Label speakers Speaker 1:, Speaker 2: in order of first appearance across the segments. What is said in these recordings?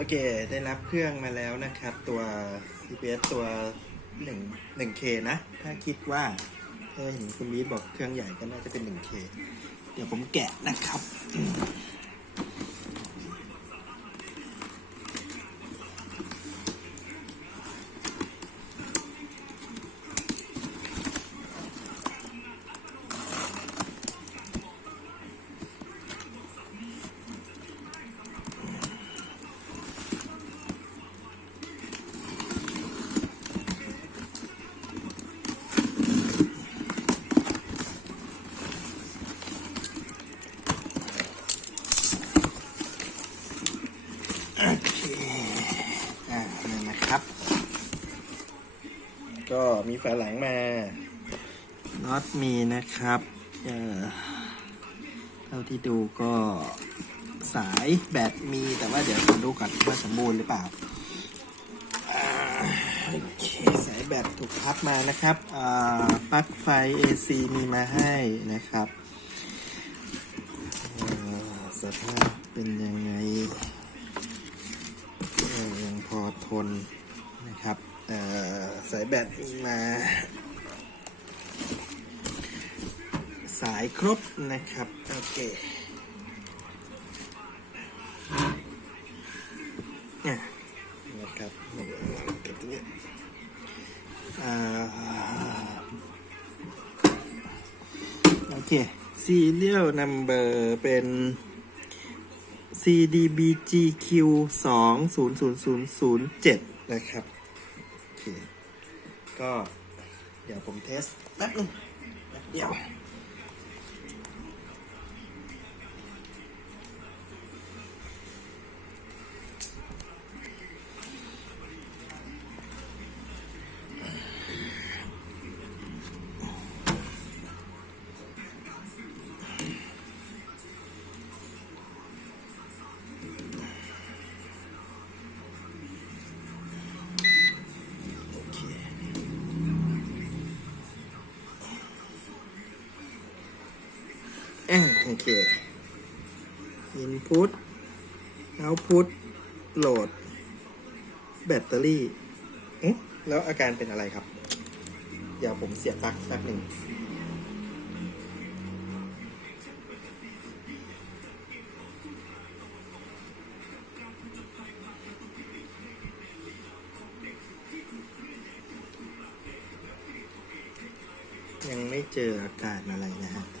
Speaker 1: โอเค ได้รับเครื่องมาแล้วนะครับ ตัว CPS ตัว1 1K นะ ถ้าคิดว่าถ้าเห็นคุณมีทบอกเครื่องใหญ่ก็น่าจะเป็น 1K เดี๋ยวผมแกะนะครับ โอเค อ่านี่นะครับ ก็มีฝาหลังมาน็อตมีนะครับเอ่อเท่าที่ดูก็สายแบตมีแต่ว่าเดี๋ยวมดูก่อนว่าสมบูรณ์หรือเปล่าโอเคสายแบตถูกพับมานะครับอ่าปลั๊กไฟ AC มีมาให้นะครับเอ่อสภาพเป็นยังไงยังพอทนนะครับ สายแบตมา สายครบนะครับ โอเคอะนะครับเก็บตรงนี้อ่าโอเค serial number เป็น CDBGQ 2 0 0 0 0 7 นะครับ เค ก็เดี๋ยวผมเทสแป๊บนึงแป๊บเดียว โอเค input output โหลดแบตเตอรี่เอ๊ะแล้วอาการเป็นอะไรครับเดี๋ยวผมเสียบปลั๊กแป๊บหนึ่ง ยังไม่เจออาการอะไรนะฮะ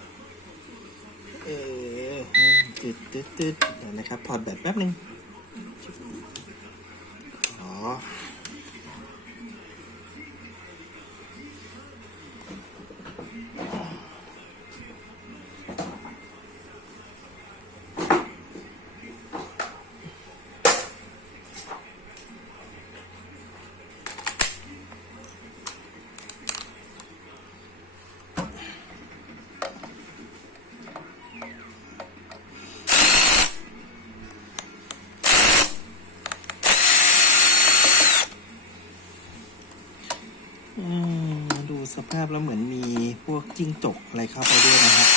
Speaker 1: ตึดตึดตึดเดี๋ยวนะครับ พอร์ตแบตแป๊บหนึ่ง สภาพแล้วเหมือนมีพวกจิ้งจกอะไรเข้าไปด้วยนะครับ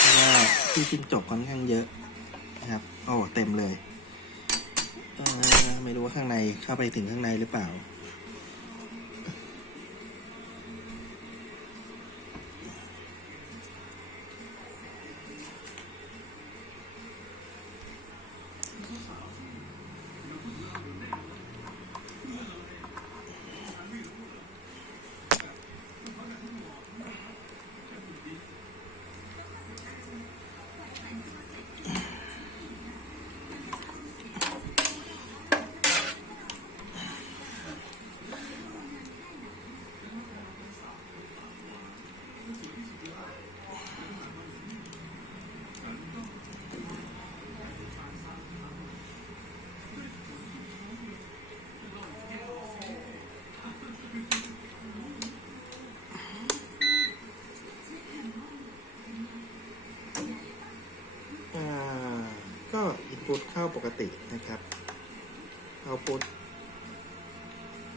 Speaker 1: เพราะว่าที่จิ้งจกค่อนข้างเยอะนะครับโอ้เต็มเลยเอ่อไม่รู้ว่าข้างในเข้าไปถึงข้างในหรือเปล่า อาก็ input เข้าปกตินะครับเอาปุ่ม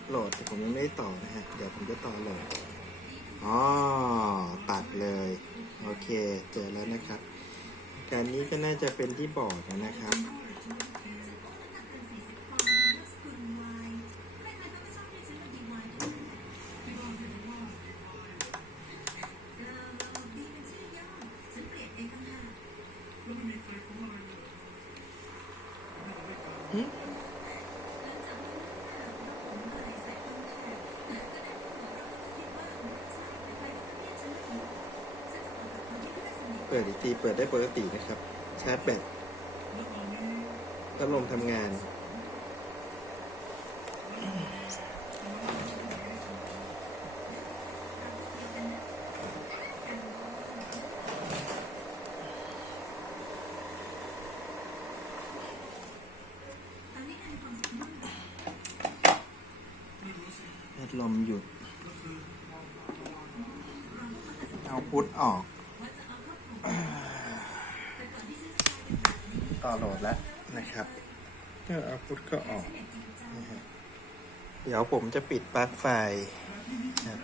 Speaker 1: โหลดแต่ผมยังไม่ได้ต่อนะฮะ เดี๋ยวผมจะต่อโหลดอ๋อตัดเลย โอเค เจอแล้วนะครับ การนี้ก็น่าจะเป็นที่บอร์ดนะครับ เปิดอีกทีเปิดได้ปกตินะครับ ชาร์จแบตพัดลมทำงาน พั ดลมหยุด เอาพุทออก ต่อโหลดแล้วนะครับก็เอาพุทก็ออกนะฮะเดี๋ยวผมจะปิดปลั๊กไฟครับ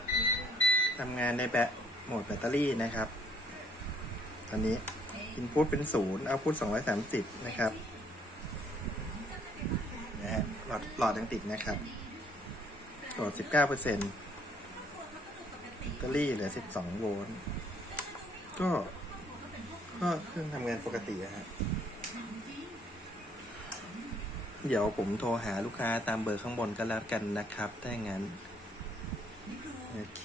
Speaker 1: ทำงานในแบตโหมดแบตเตอรี่นะครับ ตอนนี้อินพุตเป็นศูนย์เอาพุตสองร้อยสามสิบนะครับนะฮะหลอดหลอดยังติดนะครับ โหลด 19เปอร์เซ็นต์แบตเตอรี่เหลือ 12 โวลต์ ก็ ก็เครื่องทำงานปกติอะฮะ เดี๋ยวผมโทรหาลูกค้าตามเบอร์ข้างบนก็แล้วกันนะครับ ถ้าอย่างนั้น โอเค